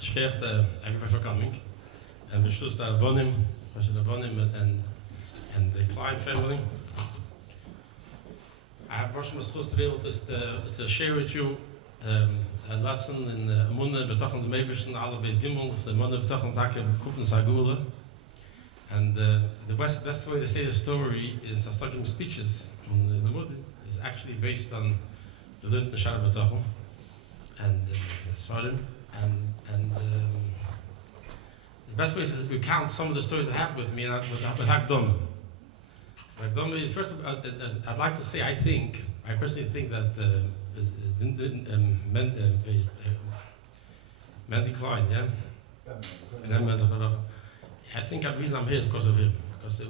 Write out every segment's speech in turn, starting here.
Shkecht, everybody for coming. And we should start Bonim, and the Klein family. I have personally supposed to be able to share with you a lesson in Munne Betachon the Mebischen, alle Beis Gimel, the Munne Betachon Take Kupen Sagula. And the best way to say the story is as talking speeches in the Munne is actually based on the Lint Shara Betachon and Svarim. And the best way is to recount some of the stories that happened with me and with Hakdom. Hakdom is first. I'd like to say I personally think that Mendy Klein, yeah, I think the reason I'm here is because of him. Because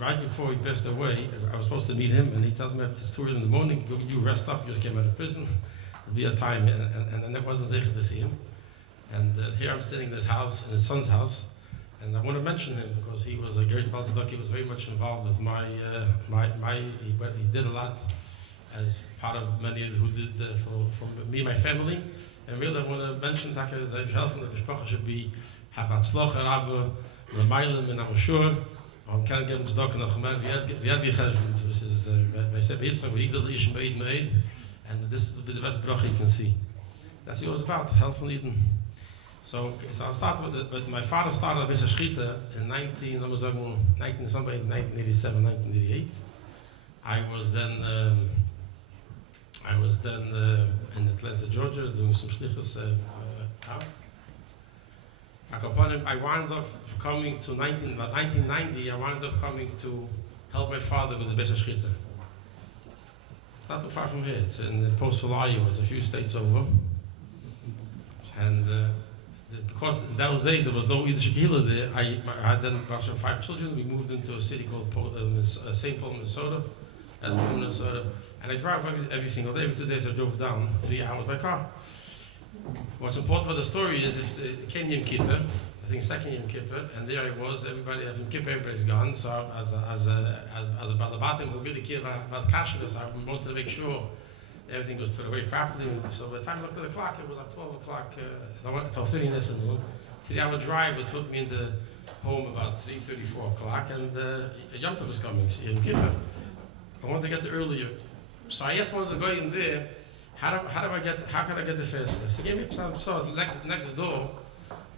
right before he passed away, I was supposed to meet him, and he tells me it's 2 in the morning. You rest up. You just came out of prison. There'll be a time, and it wasn't zeker to see him. And here I'm standing in his house, in his son's house, and I want to mention him because he was a great Balzdok. He was very much involved with he did a lot as part of many who did for me and my family. And really I want to mention that his help from the Mishpacha should be have Hatzloch Rabbe, L'maylim and Amashur. I'm kind of getting to Dok and Achmed. We had the Cheshbon, which is I said Yitzchak, we did the Ish Meid Meid, and this will be the best bracha you can see. That's what it was about, help from Eden. So I'll start with my father started Mr. Schita in 1987, 1988. I was then in Atlanta, Georgia, doing some shlichus. I wound up coming to about 1990. I wound up coming to help my father with the Mr. Schita. It's not too far from here. It's in Postal, Iowa. It's a few states over, and. Because in those days there was no Yiddish Kehillah there, I had then 5 children. We moved into a city called St. Paul, Minnesota, Minnesota, and I drive every single day. Every 2 days I drove down 3 hours by car. What's important for the story is if it came Yom Kippur, I think second Yom Kippur, and there I was. Everybody Yom Kippur, everybody's gone. So as a balabatim who really cared about kashrus, I wanted to make sure everything was put away properly. So by the time I looked at the clock, it was like 12 o'clock. 12:30 in the afternoon. 3-hour drive. It took me into home about 3:30, 4 o'clock, and Yom Tov was coming. Yom Kippur. I wanted to get there earlier, so I asked one of the guys in there, how can I get there faster? So he gave me some. So next door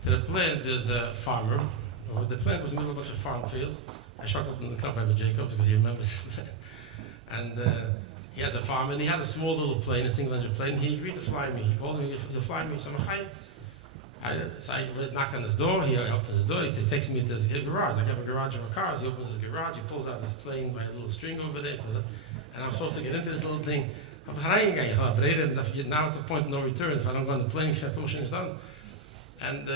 to the plant, there's a farmer. The plant was in the middle of a bunch of farm fields. I shot up in the club with Jacobs because he remembers. And he has a farm and he has a small little plane, a single-engine plane. He agreed to fly me. He called me, "You'll fly me." So I knocked on his door. He opened his door. He takes me to his garage. I have a garage of cars. He opens his garage. He pulls out this plane by a little string over there. And I'm supposed to get into this little thing. Now it's a point of no return. If I don't go on the plane, is done. And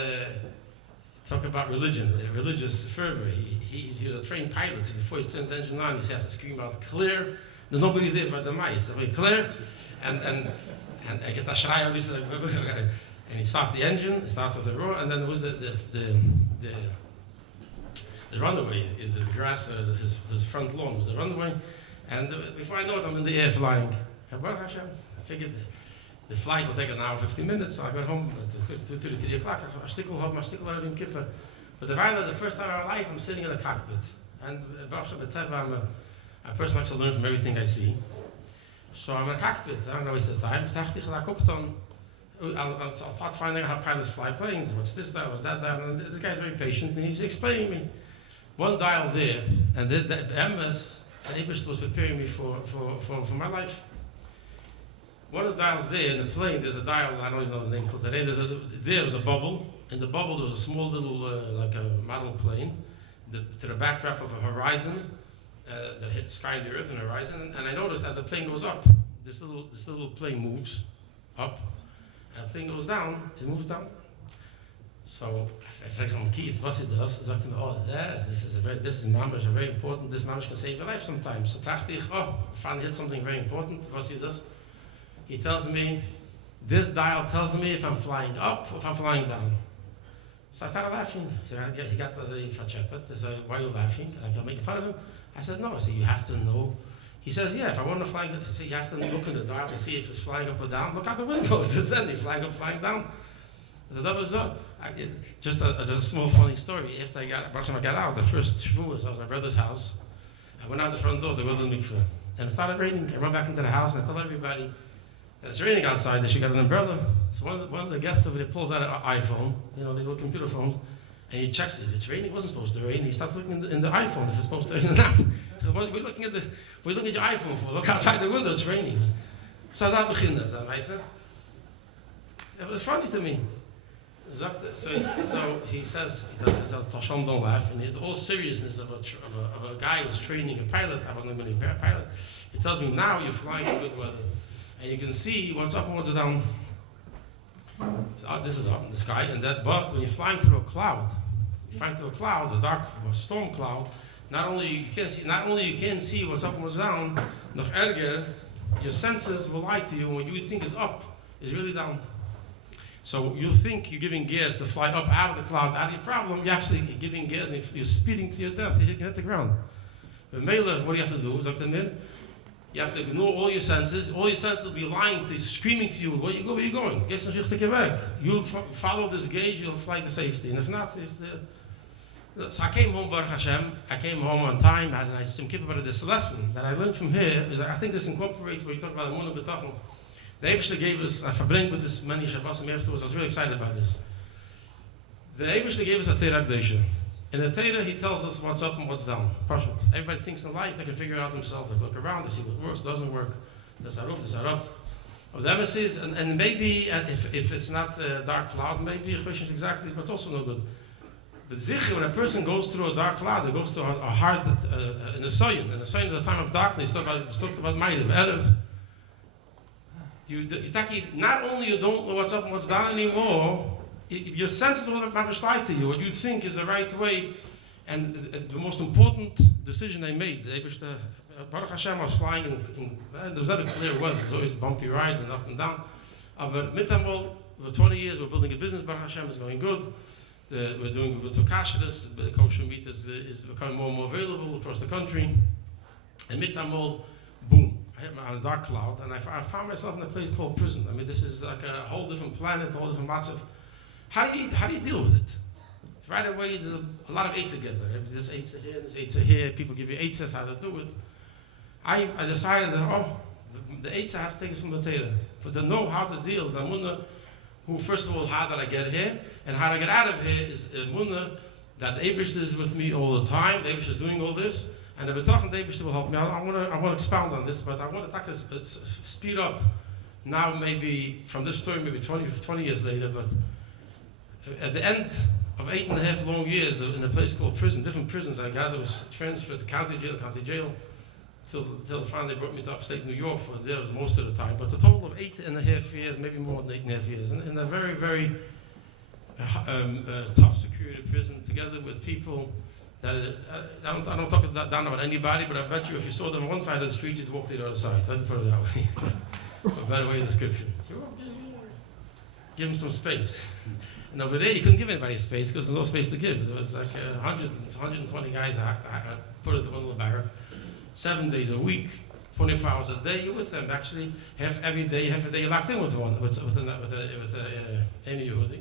talk about religion, religious fervor. He was a trained pilot. So before he turns the engine on, he has to scream out, "Clear." There's nobody there but the mice. So we clear, and I get a shrei, and he starts the engine. It starts with the roar, and then there was the runway is his grass, his front lawn was the runway, and before I know it, I'm in the air flying. I figured the flight will take an hour, 15 minutes. So I got home at 3 o'clock. I stickel home, I stickel out in Kippur. But the first time in my life, I'm sitting in a cockpit, and I'm a person likes to learn from everything I see. So I'm in a cockpit. I don't know waste the time. I'll start finding out how pilots fly planes. What's this dial? What's that dial? And this guy's very patient, and he's explaining me. One dial there, and the MS, and Ibish was preparing me for my life. One of the dials there in the plane, there's a dial, I don't even know the name till today. There was a bubble. In the bubble, there was a small little, like a model plane, to the backdrop of a horizon. The sky and the earth and the horizon, and I noticed as the plane goes up, this little plane moves up, and the plane goes down, it moves down. So I think some Keith, what it does, is this is mamash, very important. This mamash can save your life sometimes. So dachte ich, finally hit something very important. What he does, he tells me, this dial tells me if I'm flying up or if I'm flying down. So I started laughing. He got the fachepet. So why are you laughing? I can make fun of him. I said, no. I said, you have to know. He says, yeah, if I want to fly, you have to look in the dial and see if it's flying up or down. Look out the windows. It's ending, flying up, flying down. So that was just a small funny story. After I got out, the first Shavuos, I was at my brother's house. I went out the front door to go to the mikveh. And it started raining. I went back into the house and I told everybody that it's raining outside. They should get an umbrella. So one of the guests over there pulls out an iPhone, these little computer phones, and he checks it. If it's raining, it wasn't supposed to rain. He starts looking in the iPhone if it's supposed to rain or not. So what are we looking at your iPhone for? Look outside the window, it's raining. So I was it was funny to me. So he says, Sholom, don't laugh. And the whole seriousness of a guy who's training a pilot, I wasn't going to be a pilot. He tells me, now you're flying in good weather. And you can see what's up and what's down. This is up in the sky. But when you're flying through a cloud, a dark storm cloud, not only you can't see what's up and what's down, noch erger, your senses will lie to you. What you think is up is really down. So you think you're giving gears to fly up out of the cloud, out of your problem. You're actually giving gears and you're speeding to your death. You're hitting the ground. But Mela, what do you have to do? You have to ignore all your senses. All your senses will be lying to you, screaming to you, where are you going? You'll follow this gauge, you'll fly to safety. And if not, so I came home, Baruch Hashem. I came home on time. I had a nice Yom Kippur. But this lesson that I learned from here is that I think this incorporates what you talk about Emunah B'tachon. They actually gave us, I verbring with this many Shabbosim afterwards, I was really excited about this. The Eibishter gave us a Torah Kedusha. In the Torah, he tells us what's up and what's down. Partial. Everybody thinks in life they can figure it out themselves. They look around, they see what works, doesn't work. There's a roof, there's a roof. Of the embassies, and maybe if it's not a dark cloud, maybe a question is exactly, but also no good. But zichur, when a person goes through a dark cloud, it goes through a hard, in the Soyin. In the Soyin is a time of darkness. He talked about Ma'ariv, Erev. Not only you don't know what's up and what's down anymore, your senses will have lie to you. What you think is the right way. And the most important decision I made, Baruch Hashem, was flying there was never clear weather. There was always bumpy rides and up and down. But mitamol, for 20 years, we're building a business. Baruch Hashem is going good. We're doing good for kashrus. The kosher meat is becoming more and more available across the country. And mitamol, boom. I hit on a dark cloud, and I found myself in a place called prison. I mean, this is like a whole different planet, a whole different matzav. How do you deal with it? Right away, there's a lot of eights together. There's eights here, there's eights here. People give you eights, how to do it. I decided that, the eights I have to take it from the Torah. But to know how to deal with Emunah, who first of all, how did I get here? And how to get out of here is Emunah, that the Eibishter is with me all the time. The Eibishter is doing all this. And the B'tachon Eibishter will help me. I want to expound on this, but I want to speed up. Now maybe, from this story, maybe 20 years later, but at the end of 8.5 long years in a place called prison, different prisons, I gather was transferred to county jail, till finally they brought me to upstate New York for there was most of the time. But a total of 8.5 years, maybe more than 8.5 years, in a very, very tough security prison, together with people that I don't talk down about anybody, but I bet you if you saw them on one side of the street, you'd walk to the other side. Let me put it that way. A better way of description. Give them some space. And over there, you couldn't give anybody space because there's no space to give. There was like 120 guys I put into one little barrack, 7 days a week, 24 hours a day. You're with them actually. Half a day you're locked in with any Yehudi.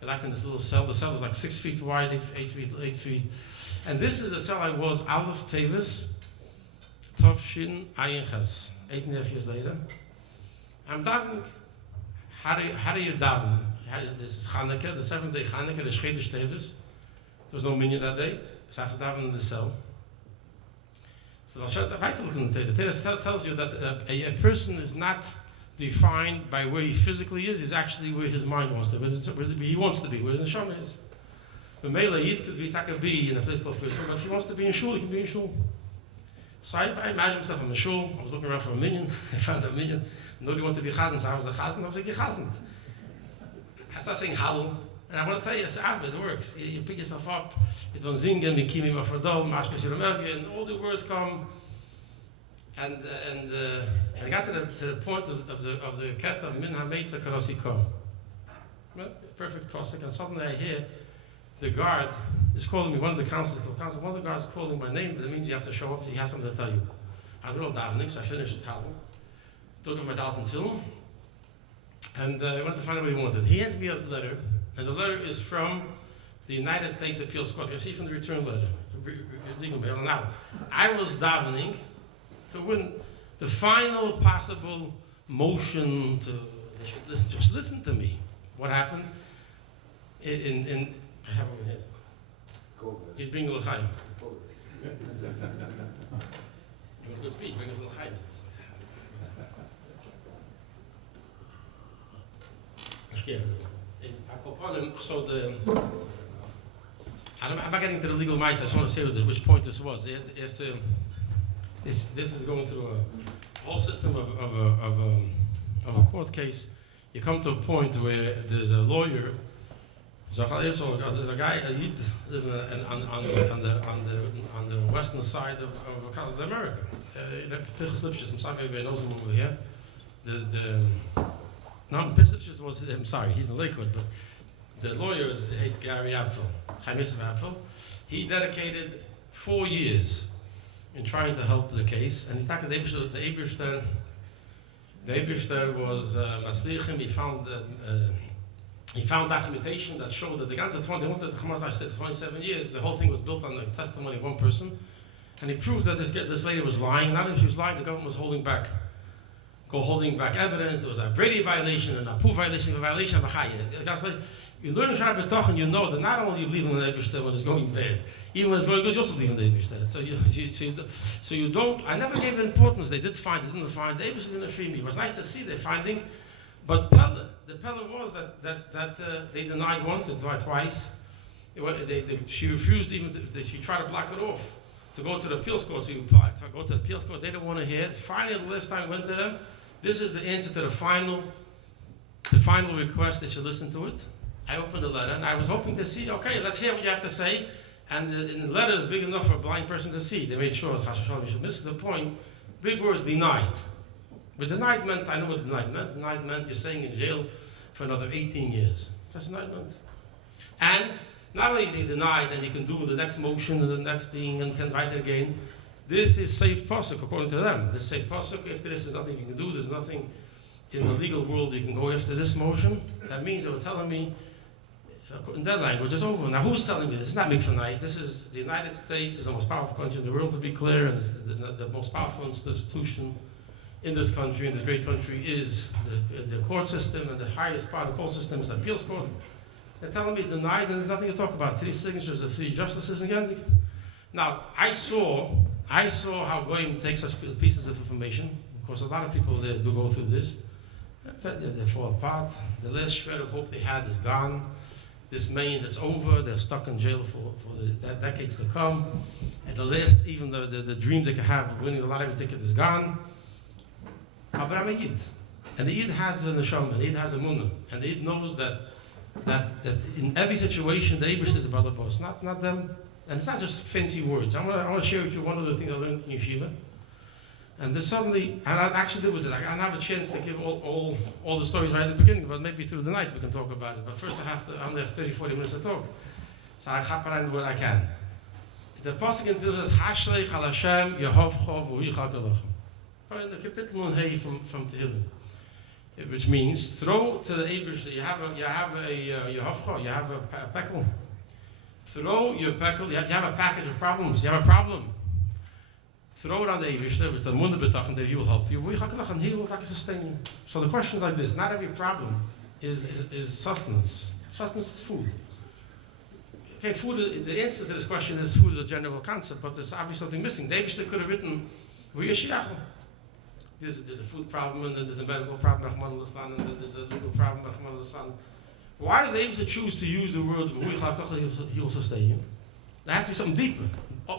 You're locked in this little cell. The cell is like 6 feet wide, 8 feet. And this is the cell I was, Aleph Tevis, Tov Shin Ayin Ches. 8.5 years later. I'm davening. How do you daven? This is Chanukah, the 7th day Chanukah, the Shchedish Tevis. There was no minyan that day, so I have to daven in the cell. So I'll show you the Torah tells you that a person is not defined by where he physically is, he's actually where his mind wants to be, where he wants to be, where his neshama is. The Mela Yid could be in a place called prison, but if he wants to be in shul, he can be in shul. So I imagine myself in the shul, I was looking around for a minyan, I found a minyan. Nobody wanted to be chazan, so I was a chazan, I was like, you're chazan. I start saying halal, and I want to tell you, it works. You pick yourself up, it's on zingen, mikimi mafrodom, mashka shiromelvi, and all the words come. And I got to the point of the keta, min ha-meitza karosiko. Perfect prosik, and suddenly I hear the guard is calling me, one of the counselors, one of the guards is calling my name, but it means you have to show up, he has something to tell you. I did all davening, so I finished the halal. Took off my talis and tefillin, and I went to find out what he wanted. He hands me a letter And the letter is from the United States Appeals Court. You see from the return letter. Legal mail. Now, I was davening to win the final possible motion to, they should listen, just listen to me. What happened? I have over here. He's bringing l'chaim. You want a good speech, bring us l'chaim. So I'm not getting to the legal mice. I just want to say which point this was. This is going through a whole system of a court case. You come to a point where there's a lawyer. The guy on the western side of America. I'm sorry if everybody knows him over here. No, the Pislipshus was, I'm sorry, he's in Lakewood, but the lawyer is Gary Apfel, Chaimis Apfel. He dedicated 4 years in trying to help the case, and he thought the Eberster was Maslichim. He found documentation that showed that the ganze 27 years, the whole thing was built on the testimony of one person, and he proved that this lady was lying. Not only she was lying, the government was holding back evidence. There was a Brady violation and a Apu violation, a violation of a Chaya. You learn Shara B'toch and you know that not only you believe in the Eberster when it's going bad, even when it's going good, you also believe in the Eberster. So you don't, I never gave importance. They didn't find the Eberster in the free me. It was nice to see their finding, but the Pella was that they denied once and twice. She refused even she tried to block it off. To go to the appeals court, they didn't want to hear it. Finally, the last time I went to them, this is the answer to the final request. They should listen to it. I opened the letter and I was hoping to see, okay, let's hear what you have to say. And the letter is big enough for a blind person to see. They made sure that you should miss the point. Big words, denied. But denied meant, I know what denied meant. Denied meant you're staying in jail for another 18 years. That's denied meant. And not only is he denied, and you can do the next motion and the next thing and can write it again. This is safe pasuk according to them. This safe pasuk. If there is nothing you can do, there's nothing in the legal world you can go after this motion. That means they were telling me in that language it's over. Now who's telling me this? It's not me for nice. This is the United States. It's the most powerful country in the world, to be clear, and it's the most powerful institution in this country, in this great country, is the court system, and the highest part of the court system is the appeals court. They're telling me it's denied and there's nothing to talk about. 3 signatures of 3 justices again. Now, I saw how Goyim takes such pieces of information. Of course, a lot of people there do go through this. They fall apart. The last shred of hope they had is gone. This means it's over. They're stuck in jail for the decades to come. At the last, even the dream they could have of winning the lottery ticket is gone. But I'm a Yid. And the Yid has a neshama, the Yid has a munah. And the Yid knows that in every situation, the Eibush is about the boss, not them. And it's not just fancy words. I want to share with you one of the things I learned in yeshiva. And there's suddenly, and I actually did with it. I don't have a chance to give all the stories right at the beginning, but maybe through the night we can talk about it. But first I only have 30, 40 minutes to talk. So I hop around what I can. The pasuk in Tehillim says, Hashlech al Hashem Yehovcho v'yichak alochem. In the capital on Hey from Tehillim. Which means throw to the Eibush. You have a Yehovcha, you have a pekel. Throw your pekel. You have a package of problems. You have a problem. Throw it on the Eibush with the munah b'tachon that he will help you. And he will sustain you. So the question is like this: not every problem is sustenance. Sustenance is food. Okay, food. The answer to this question is food is a general concept, but there's obviously something missing. The Eibush could have written v'yashiachim. There's a food problem, and then there's a medical problem, and then there's a legal problem, Why does Abraham choose to use the word he will sustain you? There has to be something deeper,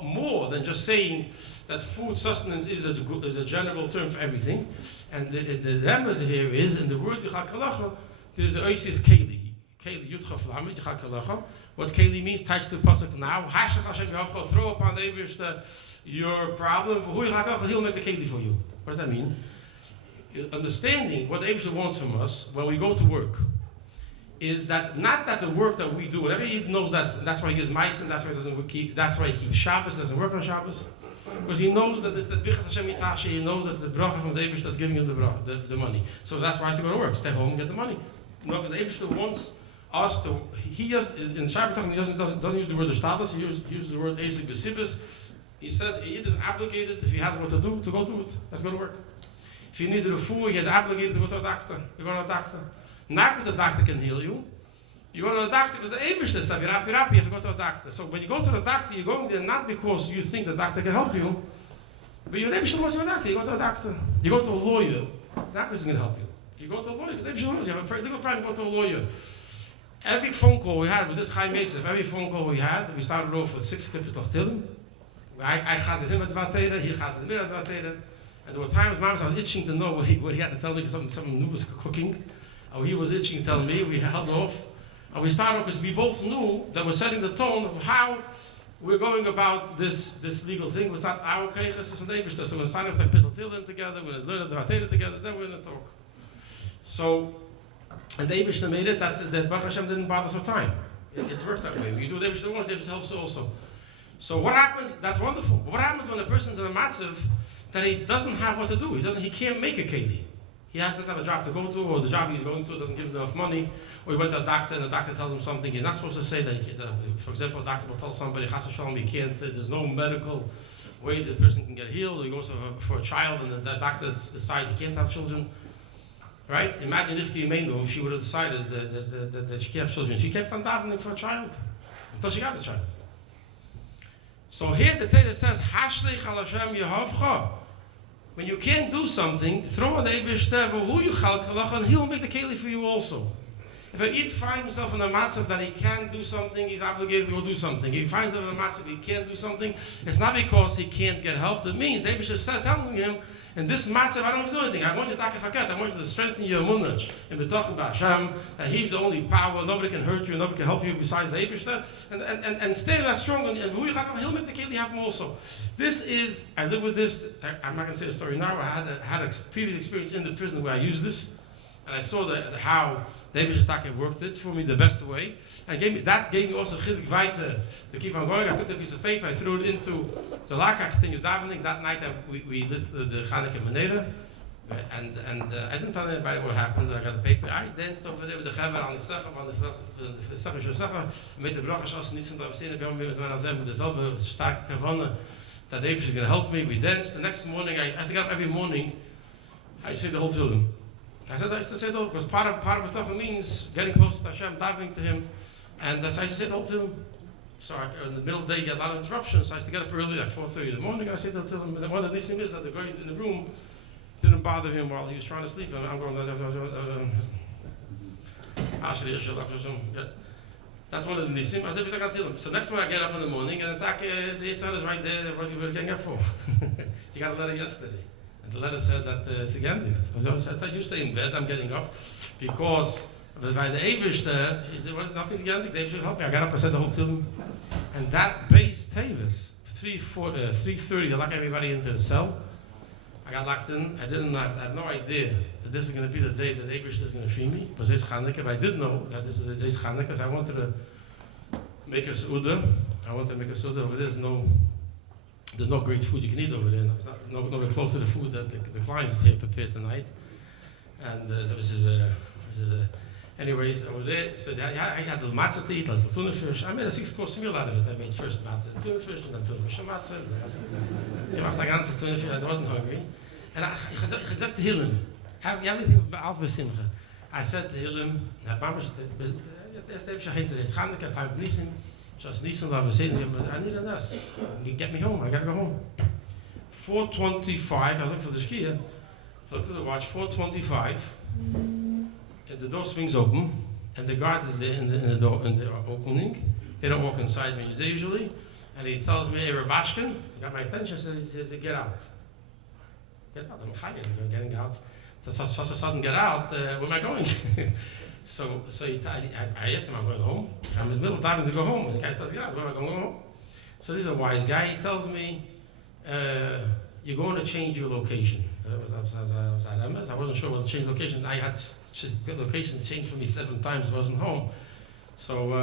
more than just saying that food sustenance is a general term for everything. And the remez here is, in the word there's the oisius keli. Keli yutcha flamet yichakalacha. What keli means, touch the pasuk now. Hashach Hashem Yehovcha, throw upon the Eibush your problem. He'll make the keli for you. What does that mean? Understanding what the Eibush wants from us when we go to work is that not that the work that we do, whatever he knows that's why he gives Maisen, that's why he keeps Shabbos, doesn't work on Shabbos, because he knows that it's the Bichas Hashem Itashi, he knows that's the bracha from the Eibush that's giving him the money. So that's why he has to go to work, stay home and get the money. No, because the Eibush wants us to, he in Shabbat he doesn't use the word status, he uses the word Esek Besibis. He says he is obligated, if he has what to do, to go do it. Let's go to work. If he needs a refuah, he is obligated to go to a doctor. You go to a doctor. Not because the doctor can heal you. You go to the doctor because the Abish says, you have to go to a doctor. So when you go to the doctor, you're going there not because you think the doctor can help you, but you're Abish wants you to a doctor. You go to a doctor. You go to a lawyer, not because he's going to help you. You go to a lawyer because Abish wants you. You have a legal problem, you go to a lawyer. Every phone call we had with this Chaim Yosef, every phone call we had, we started off with 6 Kapitel Tilim. I chazed him at Vatera, he chazed me at Vatera. And there were times, Mom, I was itching to know what he had to tell me because something new was cooking. Or he was itching to tell me, we held off. And we started because we both knew that we're setting the tone of how we're going about this legal thing. We thought, our keiches from the Eibishter. So we're starting with the Kapitel Tilim together, we're going to learn the Vatera together, then we're going to talk. So, and the Eibishter made it that Baruch Hashem didn't bother for time. It worked that way. You do the Eibishter once, the Eibishter helps also. So what happens, that's wonderful. But what happens when a person's in a matzav that he doesn't have what to do? He can't make a keli. He has to have a job to go to, or the job he's going to doesn't give him enough money, or he went to a doctor and the doctor tells him something. He's not supposed to say that, for example, a doctor will tell somebody, Chas v'shalom, you can't, there's no medical way that the person can get healed, or he goes for a child and the doctor decides he can't have children. Right? Imagine if she would have decided that she can't have children. She kept on davening for a child until she got the child. So here the Torah says, Hashlech al Hashem Yehavcha. When you can't do something, throw an Eibishter who you chalkalach, and he'll make the keli for you also. If a Yid finds himself in a matzav that he can't do something, he's obligated to go do something. If he finds himself in a matzav he can't do something, it's not because he can't get help. It means the Eibishter says, telling him, in this matzav, I don't want to do anything. I want you to forget. I want you to strengthen your emunah in b'tochen b'Hashem, that He's the only power. Nobody can hurt you. Nobody can help you besides the Eibishter. And stay that strong. And He'll make the keli happen also. This is, I live with this. I'm not going to say the story now. I had a previous experience in the prison where I used this. And I saw how the Eibishter worked it for me the best way. And gave me also chizik weiter to keep on going. I took the piece of paper, I threw it into the laka, I continued davening. That night we lit the Chanukah Menorah. And I didn't tell anybody what happened. I got the paper. I danced over there with the Chaver on the Sechah, on the Sechah, made the brachas aus nichts und I've seen it with the selbe starke Kavanah that the Eibishter is going to help me. We danced. The next morning, I used to get up every morning, I say the whole Tehillim. I used to say the whole, because part of B'tochen means getting close to Hashem, davening to Him. And I used to say the whole Tehillim. So in the middle of the day, you get a lot of interruptions. So I used to get up early, like 4:30 in the morning. I say the whole Tehillim. And one of the nice things is that the guy in the room didn't bother him while he was trying to sleep. I'm going, that's one of the nisim. I said, I got to tell him. So next morning I get up in the morning, and the Yitzhak is right there. What you were getting up for? You got a letter yesterday. And the letter said that it's again. I said, you stay in bed, I'm getting up. Because by the Eibishter, he said, well, nothing's again. They should help me. I got up, I said the whole Tehillim. And that's base Tavis. 3:30, they lock everybody into the cell. I got locked in. I had no idea that this is going to be the day that Eibishter is going to free me. It was Zeis Chanukah, but I did know that this is Zeis Chanukah, because I wanted to make a Seudah. Over there. There's no great food you can eat over there. Nowhere close to the food that the clients here prepared tonight. And there was anyways, over there, so I had the matzah to eat, like the tuna fish. I made a 6-course meal out of it. I made first matzah and tuna fish, and then tuna fish and matzah. I maakte the ganze tuna fish. I wasn't hungry. And I said to Hillim, everything out with Simcha. I said to Hillim, just Nisan, I need a nest. You get me home, I gotta go home. 4:25, I was looking for the skier. I looked at the watch, 4:25. And the door swings open, and the guard is there in the opening. They don't walk inside when you're there usually. And he tells me, hey, Rubashkin, got my attention, he says, get out. Get out, I'm getting out. Such a sudden get out, where am I going? So I asked him, I'm going home. I'm in the middle of time to go home, and the guy starts to get out, where am I going to go home? So this is a wise guy, he tells me, you're going to change your location. I wasn't sure whether to change location. I had location changed for me 7 times, I wasn't home. So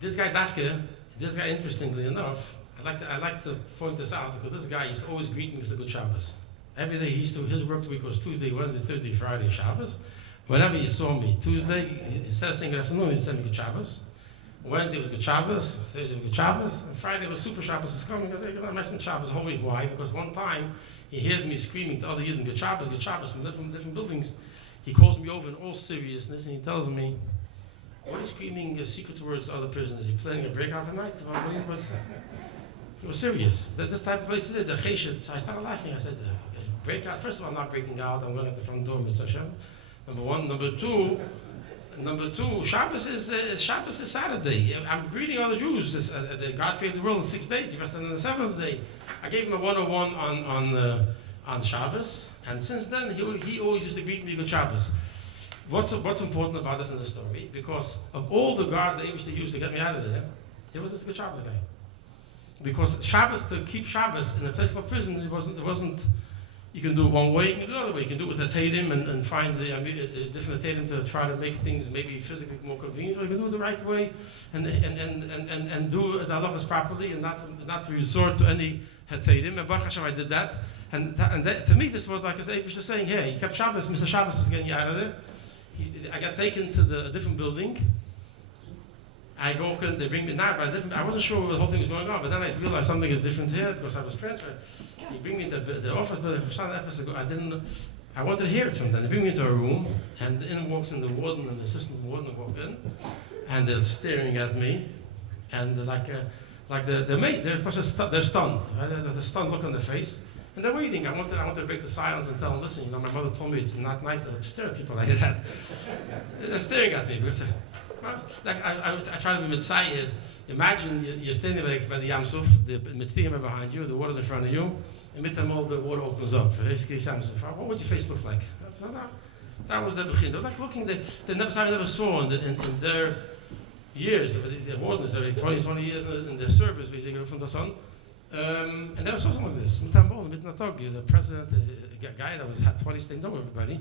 this guy Dafke, interestingly enough, I like to point this out because this guy used to always greet me with a good Shabbos. Every day his work week was Tuesday, Wednesday, Thursday, Friday, Shabbos. Whenever you saw me, Tuesday, instead of saying good afternoon, he said me good Shabbos. Wednesday was good Shabbos, Thursday was good Shabbos, and Friday was super Shabbos. It's coming. I'm messing Shabbos the whole week. Why? Because one time he hears me screaming to other Yidden, good Shabbos from different buildings. He calls me over in all seriousness and he tells me, "Why are you screaming secret words to other prisoners? Are you planning a breakout tonight?" He was serious. This type of place it is. The Chesed. I started laughing. I said, "Breakout. First of all, I'm not breaking out. I'm going at the front door, Mitzvah Hashem. Number one. Number two, Shabbos is Saturday. I'm greeting other Jews. God created the world in 6 days. He rested on the 7th day. I gave him a 101 on Shabbos, and since then he always used to greet me good Shabbos. What's important about this in the story? Because of all the guards that Abishta used to get me out of there was this good Shabbos guy. Because Shabbos, to keep Shabbos in a place called prison, it wasn't. You can do it one way, you can do it the other way. You can do it with a tadim and find the different tadim to try to make things maybe physically more convenient, or you can do it the right way and do the halachas properly and not to resort to any tadim. And Baruch Hashem, I did that. And to me, this was like as Abish was saying, "Hey, you kept Shabbos. Mr. Shabbos is getting you out of there." I got taken to a different building. I go, they bring me now by a different. I wasn't sure what the whole thing was going on, but then I realized something is different here because I was transferred. He bring me into the office, but I wanted to hear it from them. They bring me into a room, and in walks in the warden and the assistant warden walk in, and they're staring at me, and they're stunned. Right? There's a stunned look on their face, and they're waiting. I wanted to break the silence and tell them, "Listen, my mother told me it's not nice to stare at people like that." They're staring at me because, I try to be mitzayir. Imagine you're standing by the Yam Suf, the mitzvah behind you, the water's in front of you, and with them all the water opens up. What would your face look like? That was the begin. They were like looking. They never saw in their years. Their wardens, 20 years in their service, basically from the sun, and they never saw something like this. The president, the guy that had 20 staying over everybody.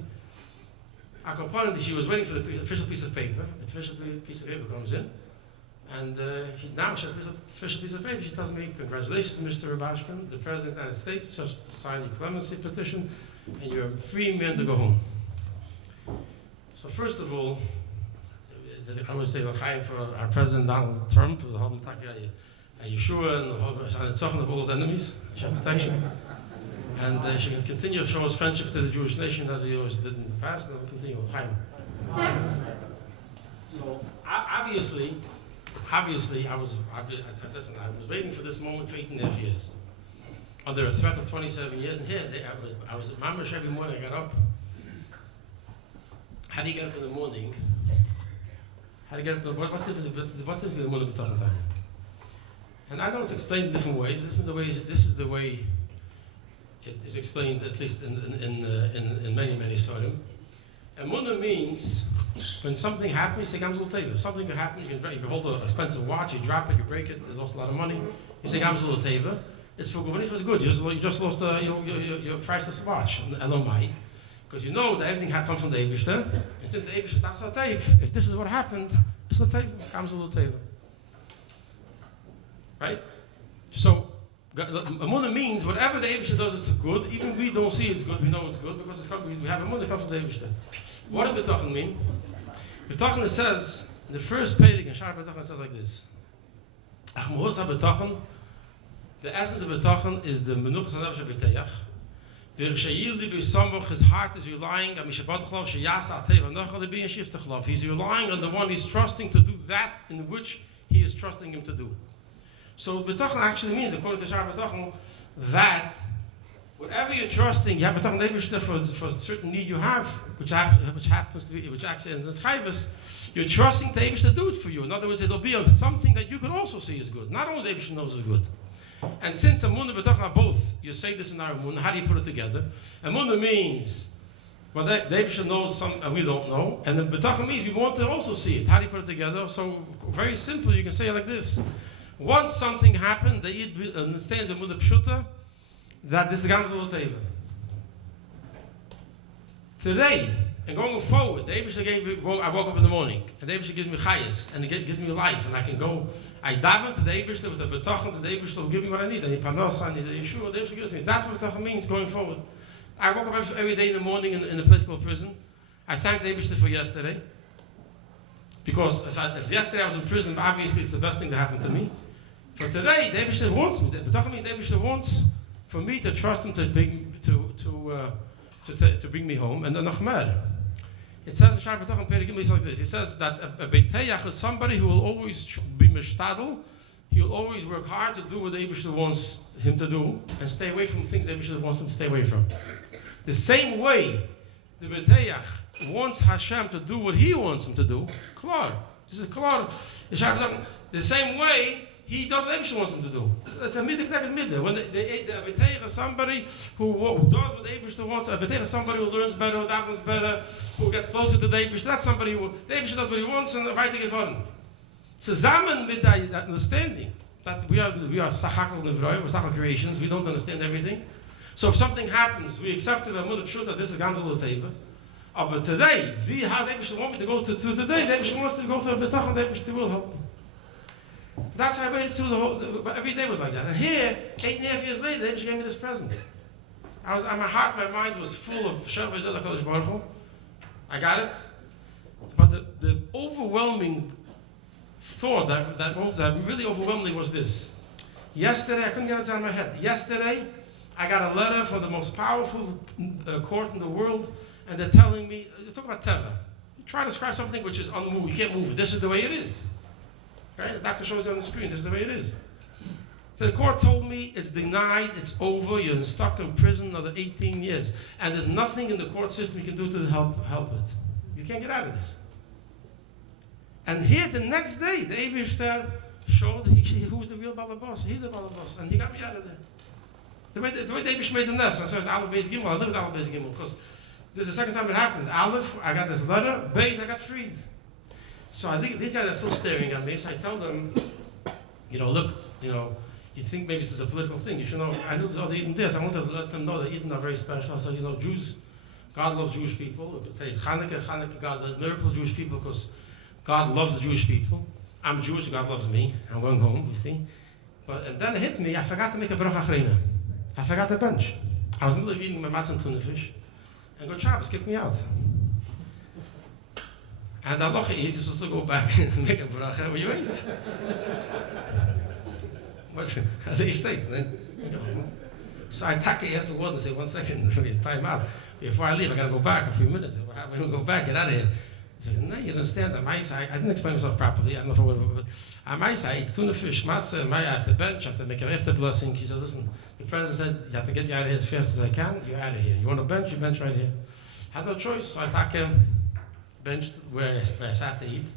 She was waiting for the official piece of paper. The official piece of paper comes in. And now she has an official piece of paper. She tells me, "Congratulations, Mr. Rubashkin. The President of the United States just signed the clemency petition, and you're a free man to go home." So first of all, I would say l'chaim for our President Donald Trump, the whole Yeshua and the whole Tzachon of all his enemies, Hashem protection. And she can continue to show his friendship to the Jewish nation as he always did in the past, and will continue l'chaim. So obviously, I was waiting for this moment for 8.5 years. Under a threat of 27 years, and here I was at Mamash every morning. I got up. How do you get up in the morning? What's the difference in the morning time? And I know it's explained in different ways. This is the way it is explained, at least in many Sorim. Emunah means when something happens, you say Gamzul Teva. Something can happen, you can hold an expensive watch, you drop it, you break it, you lost a lot of money. You say Gamzul Teva. It's for good. If it's good, you just lost your priceless watch. Elomai. Because you know that everything had come from the Eibishter. And since the Eibishter talks about Teva, if this is what happened, it's not Teva. Gamzul Teva. Right? So, Emunah means whatever the Eibishter does is good. Even we don't see it's good, we know it's good because we have Emunah that comes from the Eibishter. What does B'tachon mean? B'tachon says, in the first page in Shar B'tachon says like this. Achmuhos HaB'tachon, the essence of B'tachon is the Menuchas HaNefesh HaB'teyach. The Rishayil Libu Sambuch, his heart is relying on Mishabad Chlav, Sheyasa Ateva Nochal Libi and Shift Chlav. He's relying on the one he's trusting to do that in which he is trusting him to do. So B'tachon actually means, according to Shar B'tachon, that whatever you're trusting, you have a B'tachon for a certain need you have, which happens to be, which actually is in Chayvus, you're trusting the Eibush to do it for you. In other words, it'll be something that you can also see is good. Not only the Eibush knows is good. And since Emunah and B'tachon are both, you say this in our Emunah, how do you put it together? Emunah means, well, the Eibush knows some, and we don't know. And then B'tachon means we want to also see it. How do you put it together? So, very simple, you can say it like this. Once something happened, the Yid understands Emunah Pshuta, that this is the Gamzul Teva. Today, and going forward, the Eibishter I woke up in the morning, and the Eibishter gives me chayas, and it gives me life, and I can go, I daven to the Eibishter with a B'tachon, to the Eibishter will give me what I need. I need Panos, I need a Yeshua, the Eibishter gives me. That's what B'tachon means going forward. I woke up every day in the morning in a place called prison. I thank the Eibishter for yesterday. Because if yesterday I was in prison, obviously it's the best thing that happened to me. For today, the Eibishter wants me. The B'tachon means the Eibishter wants for me to trust him to bring me home. And then Nachmer. It says in Shai B'tachon Perek Gimel like this. It says that a Beiteyach is somebody who will always be mishtadel. He will always work hard to do what the Eibishter wants him to do and stay away from things the Eibishter wants him to stay away from. The same way the Beiteyach wants Hashem to do what he wants him to do, klar. This is klar. The same way he does what Eibishter wants him to do. It's a midah. When the Beiteyach is somebody who does what the Eibishter wants, a Beiteyach is somebody who learns better, who davens better, who gets closer to the Eibishter. That's somebody who, the Eibishter does what he wants and weiter geht voran. Zusammen with that understanding that we are sachakal nevroy, we're sachakal creations, we don't understand everything. So if something happens, we accept it, this is Gamzal Teva. But today, how the Eibishter want me to go through today, the Eibishter wants to go through a B'tachon, the Eibishter will help me. That's how I went through the whole, every day was like that. And here, 8.5 years later, the Eibishter gave me this present. My heart, my mind was full of Shabbat HaKadosh Baruch Hu. I got it. But the overwhelming thought that really overwhelmed me was this. Yesterday, I couldn't get it out of my head. Yesterday, I got a letter from the most powerful court in the world, and they're telling me, you talk about Teva. You try to describe something which is unmoved, you can't move it. This is the way it is. Right? The doctor shows it on the screen, this is the way it is. So the court told me it's denied, it's over, you're stuck in prison another 18 years. And there's nothing in the court system you can do to help it. You can't get out of this. And here, the next day, the Eibishter showed who was the real Balabas. He's the Balabas, and he got me out of there. The way the Eibishter made the nest, I said, Aleph, Beis, Gimel. I lived with Aleph, Beis, Gimel, because this is the second time it happened. Aleph, I got this letter. Beis, I got freed. So I think these guys are still staring at me, so I tell them, look, you think maybe this is a political thing. You should know, I knew the Eden this. I wanted to let them know that Eden are very special. I said, Jews, God loves Jewish people. Today's Hanukkah, God loves miracle Jewish people, because God loves the Jewish people. I'm Jewish, God loves me. I'm going home, you see. And then it hit me, I forgot to make a bracha achrona. I forgot to bench. I was in the middle of eating my matzah and tuna fish, and God Shabbos kicked me out. And the halacha is you're supposed to go back and make a bracha when you eat. As a state, so I asked the warden and say, 1 second, time out. Before I leave, I got to go back a few minutes. How am I going to go back? Get out of here. He says, no, you don't understand. On my side, I didn't explain myself properly. I don't know if I would have, but on my side, I eat tuna fish, matzah, I have to bench, I have to make an after blessing. He says, listen, the president said, you have to get you out of here as fast as I can. You're out of here. You want to bench? You bench right here. I had no choice. So I benched where I sat to eat.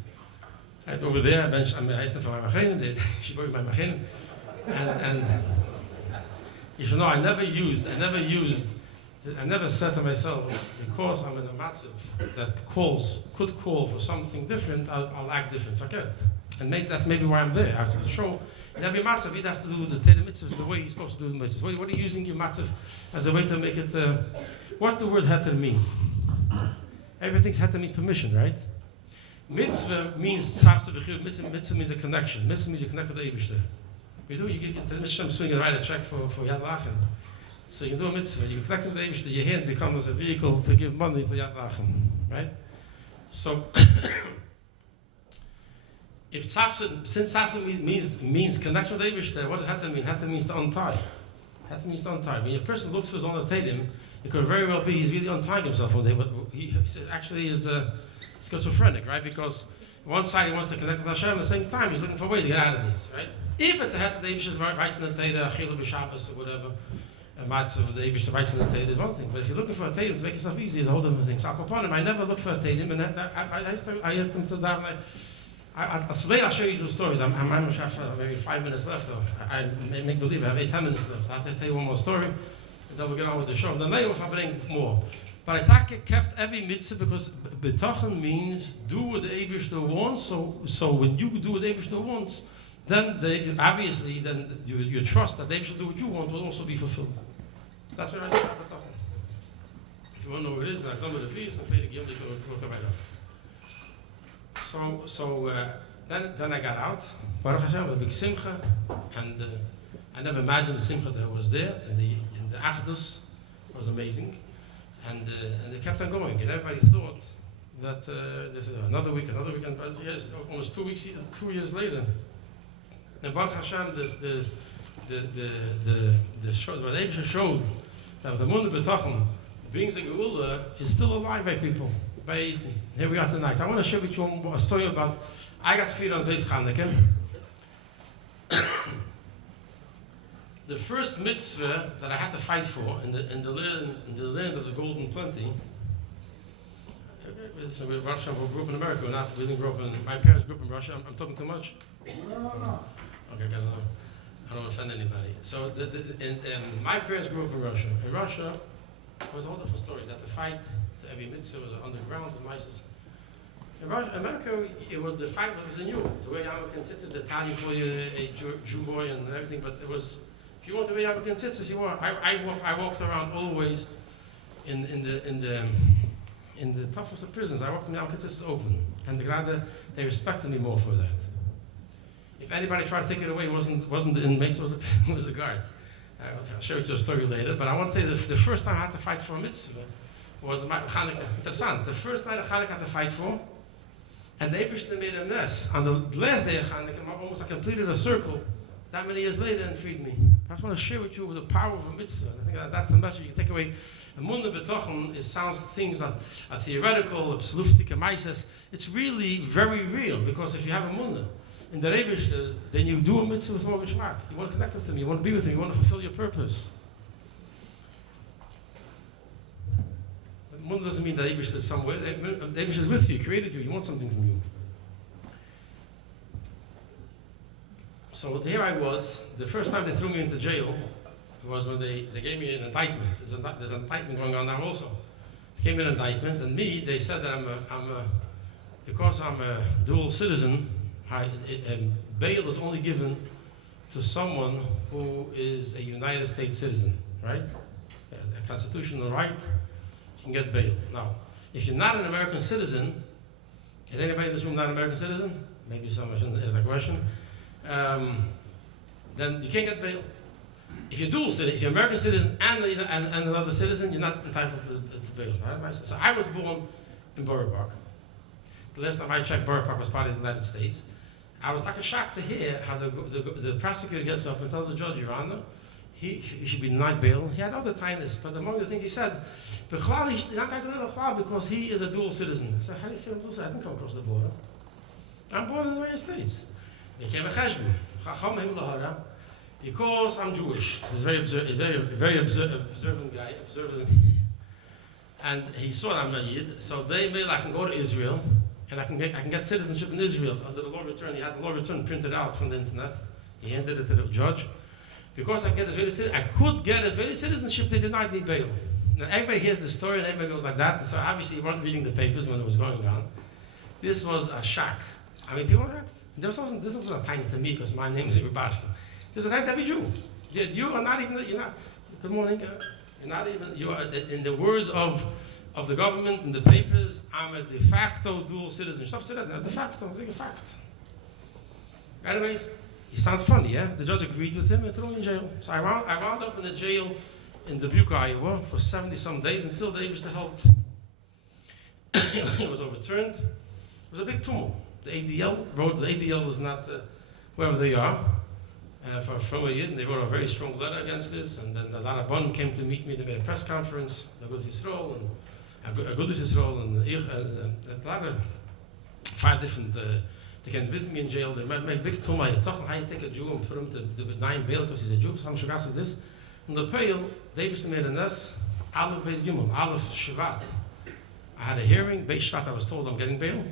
Over there, I benched, I used to for my machine, she brought my machine. And you should know, I never said to myself, because I'm in a matzav that could call for something different, I'll act different. Forget. And that's maybe why I'm there. After the show, in every matzav, it has to do with the Teda mitzvahs, the way he's supposed to do the mitzvahs. What are you using your matzav as a way to make it, what's the word heter mean? Everything's heter means permission, right? Mitzvah means mitzvah means a connection. Mitzvah means you connect with the Eibishter. You get the mitzvah swing and write a check for Yad Lachem. So you can do a mitzvah, you connect with the Eibishter, your hand becomes a vehicle to give money to Yad Lachem, right? So, since tzafsa means connection with the Eibishter, what does heter mean? Heter means to untie. Heter means to untie. When a person looks for his own Tadim, it could very well be he's really untying himself one day, but he actually is schizophrenic, right? Because one side he wants to connect with Hashem, at the same time he's looking for a way to get out of this, right? If it's a heter, the Eibishter writes in the Teda, Chila b'Shabbos or whatever, a matzah, the Eibishter writes in the Teda is one thing, but if you're looking for a Tadim to make yourself easy, it's a whole different thing. So I never look for a Tadim, and I asked him to daven. I'll show you two stories. I'm have maybe 5 minutes left, or I make believe I have 10 minutes left. I have to tell you one more story, and then we'll get on with the show. And then later, if I bring more. But I kept every mitzvah because B'tachon means do what the Eibishter wants. So when you do what the Eibishter wants, then obviously you trust that the Eibishter do what you want will also be fulfilled. That's what I said about B'tachon. If you want to know what it is, I've done with the fees and paid the gimel, you can look it right up. So then I got out. Baruch Hashem, with a big simcha, and I never imagined the simcha that was there, and the achdus was amazing. And they kept on going, and everybody thought that there's another week, and here's almost 2 weeks, 2 years later. And Baruch Hashem, the show, the Rebbe showed that the Munde B'Tachon brings the Geula is still alive by people. Here we are tonight. I want to share with you a story about I got feet on Zeis Chanukah. The first mitzvah that I had to fight for in the land of the Golden Plenty. We're Russian, we grew up in America. We didn't grow up in. My parents grew up in Russia. I'm talking too much. No. Okay, I don't offend anybody. So my parents grew up in Russia. In Russia, it was a whole different story. That the fight to every mitzvah was underground with mice. In America, it was the fight that was in you. The way American tzitzis, the Italian call you a Jew boy and everything, but it was, if you want to be American tzitzis, you were. I walked around always in the toughest of prisons. I walked in the American tzitzis open. And the Grade, they respected me more for that. If anybody tried to take it away, it wasn't the inmates, it was the guards. I'll show you a story later, but I want to tell you the first time I had to fight for a mitzvah was Chanukah. Interessant. The first night of Chanukah I had to fight for, and the Eibishter made a mess. On the last day of Chanukah, almost I completed a circle. That many years later, and freed me. I just want to share with you the power of a mitzvah. I think that's the message you can take away. A Munde B'Tachon sounds things that are theoretical, absolutic, and maises. It's really very real, because if you have a Munde, in the Rebbe, then you do a mitzvah with more geschmack. You want to connect with him, you want to be with him, you want to fulfill your purpose. Munde doesn't mean that Rebbe is somewhere. Rebbe is with you, he created you, he wants something from you. So here I was, the first time they threw me into jail was when they gave me an indictment. There's an indictment going on now also. They gave me an indictment, and they said that because I'm a dual citizen, bail is only given to someone who is a United States citizen, right? A constitutional right, you can get bail. Now, if you're not an American citizen, is anybody in this room not an American citizen? Maybe someone shouldn't ask that question. Then you can't get bail. If you're dual citizen, if you're American citizen and another citizen, you're not entitled to bail, right? So I was born in Borough Park. The last time I checked, Borough Park was part of the United States. I was like a shock to hear how the prosecutor gets up and tells the judge, Your Honor, he should be denied bail. He had other kindness, but among the things he said, he's not entitled to because he is a dual citizen. I said, how do you feel dual citizen? I didn't come across the border. I'm born in the United States. Became a cheshbon. Because I'm Jewish. He's a very observant guy, and he saw that I'm a Yid, so they made I can go to Israel, and I can get citizenship in Israel under the law return. He had the law return printed out from the internet. He handed it to the judge. Because I could get Israeli citizenship, they denied me bail. Now everybody hears the story and everybody goes like that, so obviously you weren't reading the papers when it was going on. This was a shock. I mean, people this wasn't a time to me because my name is Rubashkin. This is a time to every Jew. You are not even, good morning, you're not even, you are, in the words of the government, in the papers, I'm a de facto dual citizen. Stop saying that, de facto, it's like a fact. Anyways, he sounds funny, yeah? The judge agreed with him and threw him in jail. So I wound up in a jail in Dubuque, Iowa for 70-some days until they used to help. It was overturned. It was a big tumult. The ADL is not whoever they are. From a Yid, and they wrote a very strong letter against this, and then a lot of Bonn came to meet me. They made a press conference, Agudas Yisrael, and a lot of 5 different, they came to visit me in jail. They made big tumult. How you take a Jew and put him to deny him bail because he's a Jew? Some Shagas did this. In the pale, they made a nest, Aleph Beis Gimel, Aleph Shvat. I had a hearing, Beis Shvat, I was told I'm getting bail,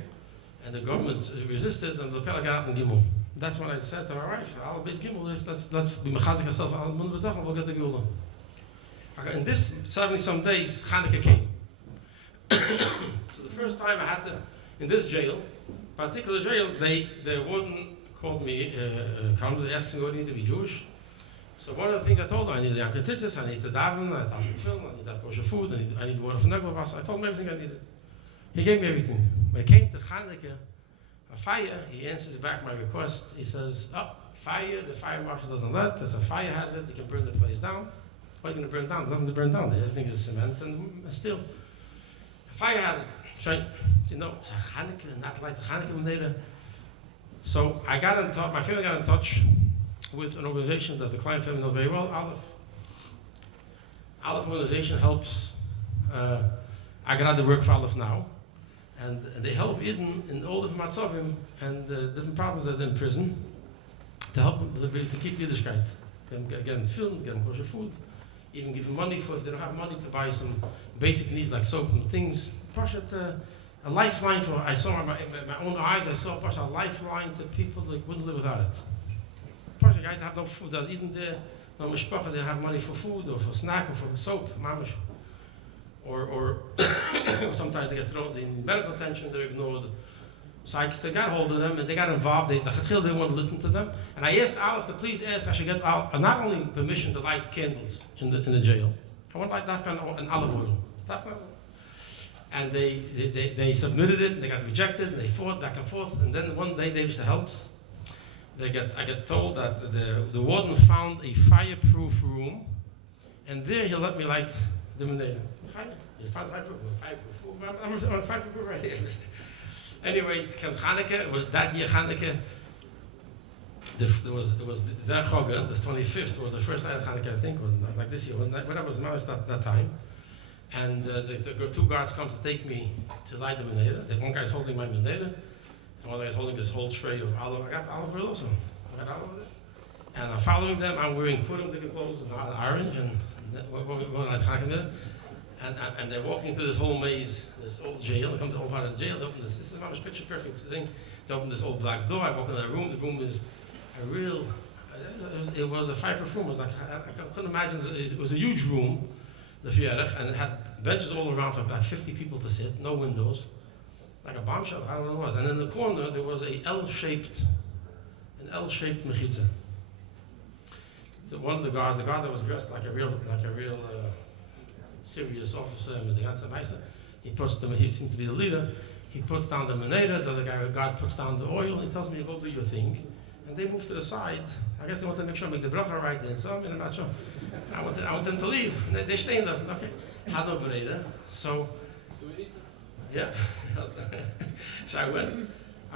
and the government resisted, and the pale I got out in Gimel. That's when I said to my wife, I'll be Gimel, let's be mechazik ourselves, we'll get the Geulah. Okay, in this 70-some days, Chanukah came. So the first time I had to, in this jail, particular jail, the warden called me, asked me, what do you need to be Jewish? So one of the things I told him, I need the Yankel Tzitzis, I need to daven, I need to film, I need to have kosher food, I need water from Neglovas. I told him everything I needed. He gave me everything. When it came to Chanukah, a fire, he answers back my request. He says, fire, the fire marshal doesn't let, there's a fire hazard, you can burn the place down. What are you going to burn down? There's nothing to burn down. Everything is cement and steel. A fire hazard. You know, Hanukkah, not like the Hanukkah later. So I got in touch, my family got in touch with an organization that the client family knows very well, Aleph. Aleph organization helps, I got out to work for Aleph now, and they help Eden in all different matzavim and different problems that are in prison, to help them to keep Yiddishkeit. Get them film, get them kosher food, even give them money for if they don't have money to buy some basic needs like soap and things. A lifeline for, I saw my own eyes, I saw a lifeline to people that wouldn't live without it. Guys that have no food, that even there, no mishpacha, they don't have money for food or for snack or for soap, mamish. Or sometimes they get thrown in medical attention, they're ignored. So I got hold of them and they got involved. The Chatchil didn't want to listen to them. And I asked Aleph to please ask I should get not only permission to light candles in the jail. I want to light dafka and olive oil. And they submitted it and they got rejected and they fought back and forth. And then one day they used to help. I get told that the warden found a fireproof room and there he let me light the menorah. He found fireproof. I'm on fireproof right here. Anyways, Hanukkah, was that year Hanukkah, it was the Choga, the 25th was the first night of Hanukkah, I think, was like this year, wasn't that, whatever was managed at that time. And the two guards come to take me to light the menorah. One guy's holding my menorah, and one guy's holding this whole tray of olive. I got olive oil also. I got olive oil. And I'm following them, I'm wearing Purim clothes and orange, and we're like Hanukkah. And they're walking through this whole maze, this old jail. They come to the old part of the jail. They open this is my picture perfect thing. They open this old black door. I walk in that room. The room is a real, it was a fireproof room. It was like, I couldn't imagine, it was a huge room, the Fierach, and it had benches all around for about 50 people to sit, no windows, like a bomb shelter, I don't know what it was. And in the corner, there was an L-shaped mechitza. So one of the guard that was dressed like a real serious officer, he seemed to be the leader. He puts down the menorah, the other guard puts down the oil, and he tells me to go do your thing. And they move to the side. I guess they want to make sure I make the bracha right then, so I'm not sure. I want them to leave. And they stay in there. Okay. Had no menorah. So, yeah. So I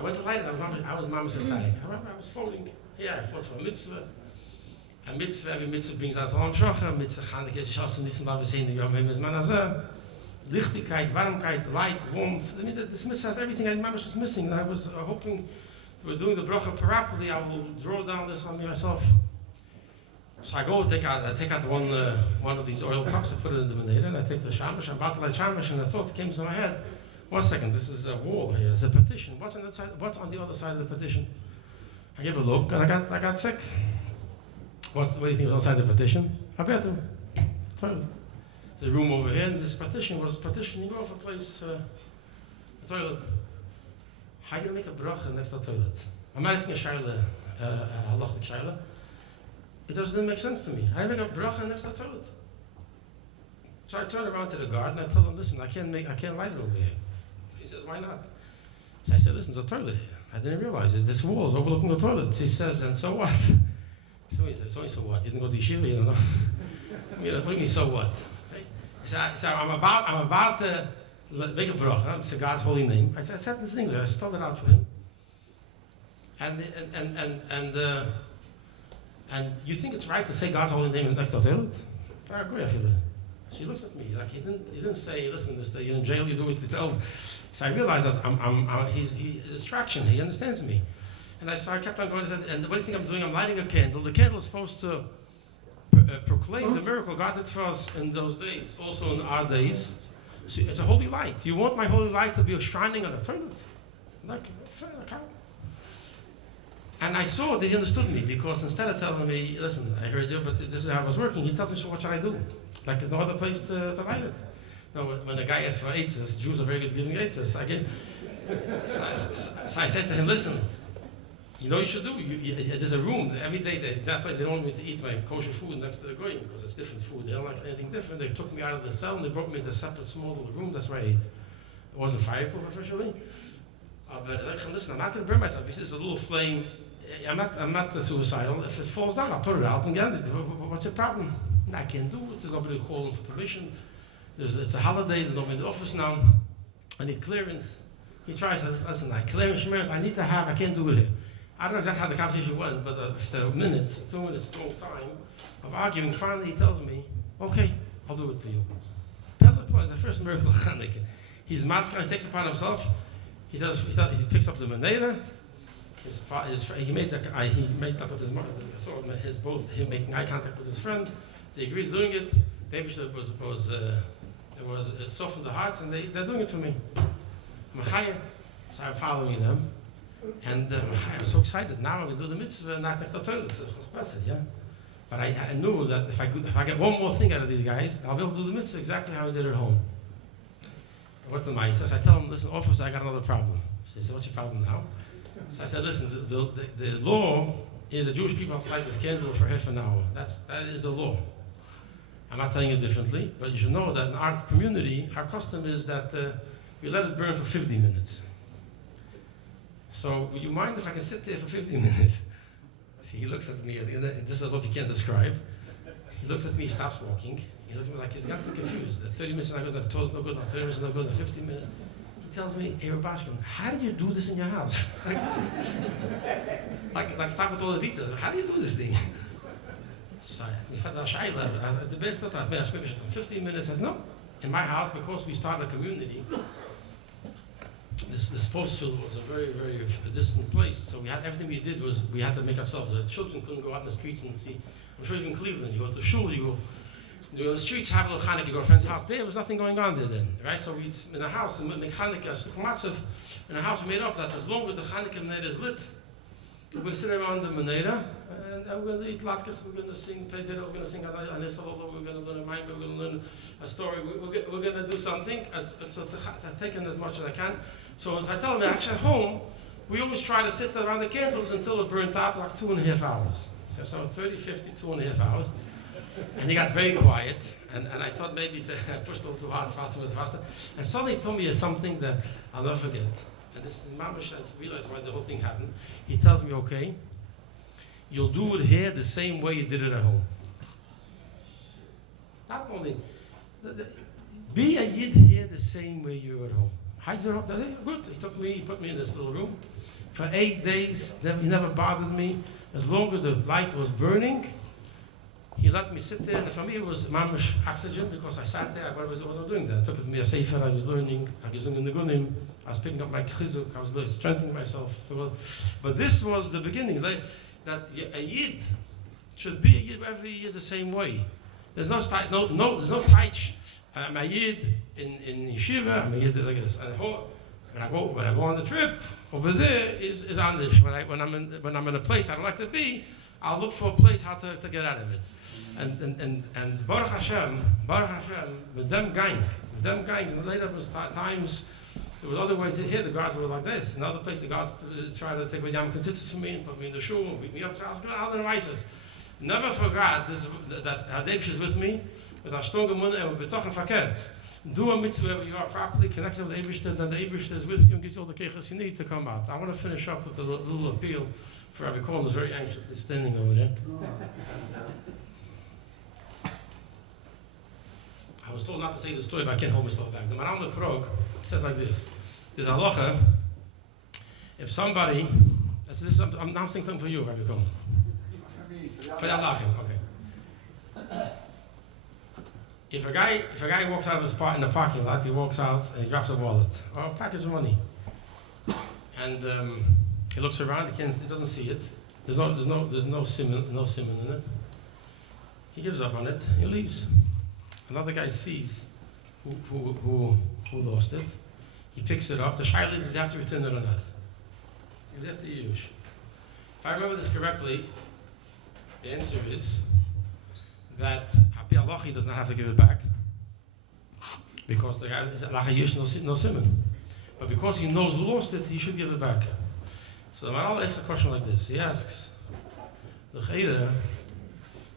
went to light it. I was mama's ecstatic. I was folding. Yeah, I fought for a mitzvah. Every mitzvah brings us on Shocha, mitzvah Chanukah, Shas Nissen, we say in the Yom HaMemes Manazah, Lichtigkeit, Warmkeit, light, warmth. I mean, this mitzvah has everything I was missing. And I was hoping, we're doing the bracha properly, I will draw down this on me myself. So I go take out one of these oil cups, I put it in the menorah, and I take the shamash, I'm about to light shamash, and a thought came to my head. 1 second, this is a wall here, it's a petition. What's on the other side of the petition? I gave a look, and I got sick. What do you think was outside the petition? A bathroom, toilet. There's a room over here, and this partition was partitioning off a place, a toilet. How do you make a bracha next to a toilet? I'm asking a shaila, halachic shaila. It doesn't make sense to me. How do you make a bracha next to a toilet? So I turn around to the guard and I tell him, listen, I can't light it over here. He says, why not? So I said, listen, there's a toilet here. I didn't realize this wall is overlooking the toilet. He says, and so what? So what? You didn't go to yeshiva, you don't know. What do you mean, so what? So I'm about to make a bracha. It's God's holy name. I said this in English. I spelled it out for him. And you think it's right to say God's holy name next to the toilet? I agree. I feel it. She looks at me like he didn't say, listen, mister, you're in jail. You do what you tell. So I realized that he's distraction. He understands me. And I kept on going, and what do you think I'm doing? I'm lighting a candle. The candle is supposed to proclaim the miracle God did for us in those days, also in our days. So it's a holy light. You want my holy light to be shining on a toilet? Like how? And I saw that he understood me, because instead of telling me, listen, I heard you, but this is how it was working, he tells me, so what should I do? Like there's no other place to light it. No, when the guy asks for eitzes, Jews are very good at giving eitzes. So I said to him, listen, you know what you should do? There's a room, every day, that place, they don't want me to eat my kosher food next to the goyim, because it's different food. They don't like anything different. They took me out of the cell and they brought me into a separate small little room. That's where I ate. It wasn't fireproof officially. But listen, I'm not going to burn myself. It's a little flame. I'm not suicidal. If it falls down, I'll put it out and get it. What's the problem? I can't do it. There's nobody calling for permission. It's a holiday. There's nobody in the office now. I need clearance. He tries to listen. I need to have. I can't do it here. I don't know exactly how the conversation went, but after a minute, 2 minutes, long time of arguing, finally he tells me, "Okay, I'll do it for you." The first miracle of Hanukkah. He's masculine. He takes it upon himself. He picks up the menorah. He made that with his mother. Him making eye contact with his friend. They agreed doing it. It was softened the hearts, and they're doing it for me. So I'm following them, and I'm so excited. Now I'm going to do the mitzvah, not next to the toilet. Yeah. But I knew that if I get one more thing out of these guys, I'll be able to do the mitzvah exactly how I did at home. What's the mitzvah? So I tell him, listen, officer, I got another problem. He said, what's your problem now? So I said, listen, the law is that Jewish people have to light this candle for half an hour. That is the law. I'm not telling you differently, but you should know that in our community, our custom is that we let it burn for 50 minutes. So would you mind if I can sit there for 50 minutes? See, he looks at me, this is a look you can't describe. He looks at me, he stops walking. He looks at me like he's got so confused. The 30 minutes is not good, the 12 is not good, the 30 minutes is not good, the 50 minutes. He tells me, hey Rubashkin, how did you do this in your house? like stop with all the details. How do you do this thing? So he said, the best that I've been 15 minutes. I said, no. In my house, because we started a community, this post field was a very, very distant place. So we had everything we did was we had to make ourselves. The children couldn't go out in the streets and see. I'm sure even in Cleveland, you go to shul, you go in the streets, have a little Hanukkah, you go to a friend's house. There was nothing going on there then, right? So we in the house and make Hanukkah, in a house we made up that as long as the Hanukkah menorah is lit, we're going to sit around the menorah and we're going to eat latkes, we're going to sing, play dinner, we're going to sing Anisal, we're going to learn a mind, we're going to learn a story, we're going to do something, so to take in as much as I can. So as I tell them, actually at home, we always try to sit around the candles until it burnt out, like 2.5 hours. So 30, 50, 2.5 hours. And he got very quiet, and I thought maybe I pushed a little too hard, faster. And suddenly he told me something that I'll never forget. And this is Mamash has realized why the whole thing happened. He tells me, okay, you'll do it here the same way you did it at home. Not only, be a Yid here the same way you were at home. How did you do? Good. He put me in this little room. For 8 days, he never bothered me. As long as the light was burning, he let me sit there. And for me, it was mamish oxygen because I sat there. I wasn't doing that. I took it to me a sefer. I was learning. I was doing the nigunim. I was picking up my chizuk. I was strengthening myself. But this was the beginning. That a yid should be a yid every year the same way. There's no fight. I'm a yid in yeshiva. I'm a yid like this. And when I go on the trip, over there is Andish. When I'm in a place I don't like to be, I'll look for a place how to get out of it. And Baruch Hashem, with them gang, and later was times, there was other ways here, the guards were like this. Another place the guards tried to take with Yam Kontitzes from me and put me in the shul and beat me up. So I was going out of the ISIS. Never forgot that Hadesh is with me, with our stronger munah and with betochen fakert. Do a mitzvah where you are properly connected with the Eibishter, then the Eibishter is with you and gives you all the keiches you need to come out. I want to finish up with a little appeal for Rabbi Cohen, who's very anxiously standing over there. I was told not to say the story, but I can't hold myself back. The Maram of Prague says like this. There's a halacha. If somebody, I'm now saying something for you, Rabbi Cohen. For Allah, okay. If a guy walks out of his in the parking lot, he walks out and he drops a wallet or a package of money, and he looks around. He doesn't see it. There's no simon in it. He gives up on it. He leaves. Another guy sees who lost it. He picks it up. The shaila is, does he have to return it or not? He has to use. If I remember this correctly, the answer is that Hapi Allah, he does not have to give it back because the guy is Allah no simon. But because he knows who lost it, he should give it back. So the Maral asks a question like this. He asks, the Chayda,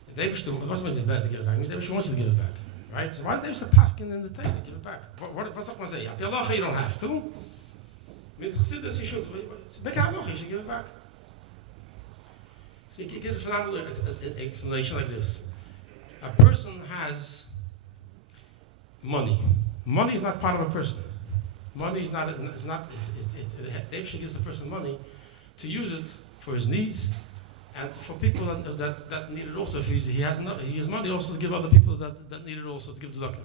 if they wish to, it wasn't meant to give it back, it means they wish wants you to give it back. Right? So why do they have to paskin in the Torah to give it back? What's that going to say? Hapi Allah, you don't have to. Means Chassidus, he should. Make Allah, he should give it back. So he gives a phenomenal explanation like this. A person has money. Money is not part of a person. Money is not, Eibsher gives the person money to use it for his needs and for people that need it also. If he has money also to give other people that need it also, to give tzedakah.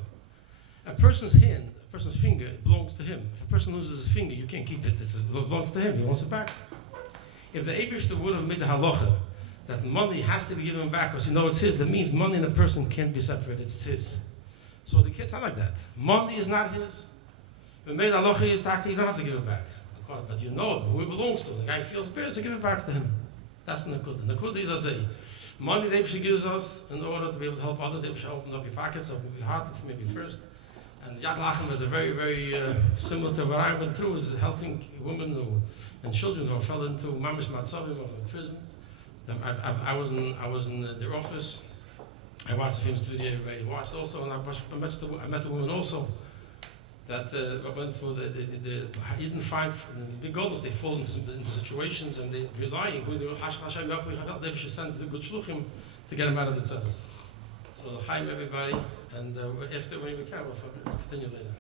A person's hand, a person's finger, it belongs to him. If a person loses his finger, you can't keep it. It belongs to him. He wants it back. If the Eibsher would have made the halacha that money has to be given back because you know it's his, that means money and a person can't be separated. It's his. So the kid's not like that. Money is not his. When made halacha is taki, you don't have to give it back. But you know who it belongs to. The guy feels bad to give it back to him. That's the nakuda. Nakuda is, I say, money the Eibsher gives us in order to be able to help others. The Eibsher open up your pockets, open up your heart, maybe first. And Yad Lachem is a very, very similar to what I went through, is helping women and children who fell into mamish matzavim of prison. I was in their office. I watched the famous video everybody watched also, and I met the woman also that went through you didn't find the big goals. They fall into situations and they rely, including Hashem Yafri sends the good shluchim to get them out of the trouble. So the Chaim everybody, and after when we can, we'll continue later.